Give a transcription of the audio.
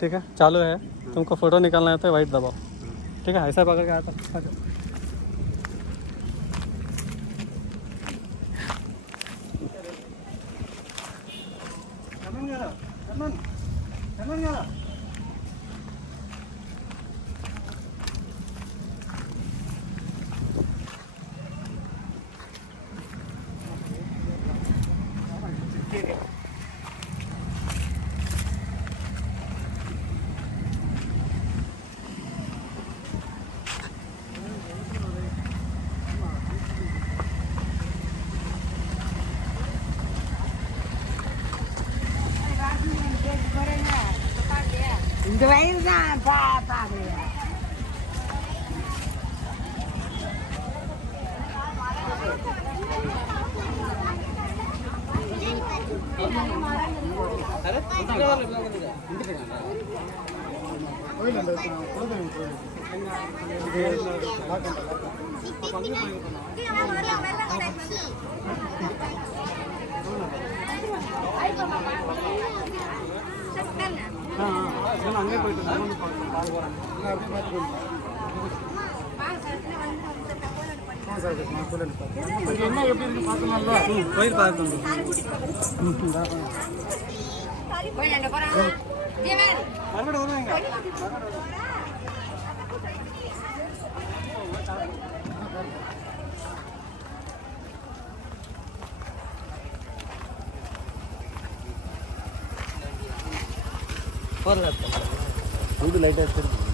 ठीक है चालू है, तुमको फ़ोटो निकालना है तो वाइट दबाओ, ठीक है ऐसा पकड़ के आता आ जाओ। இந்த வயது தான் பாக்குறேன். அங்கே போயிட்டு என்ன எப்படி இருக்கு பார்க்கலாம்ல. கோயில் பார்க்கணும். மறுபடியும் வருவாங்க. இது லைட்டாக எடுத்துருக்கு.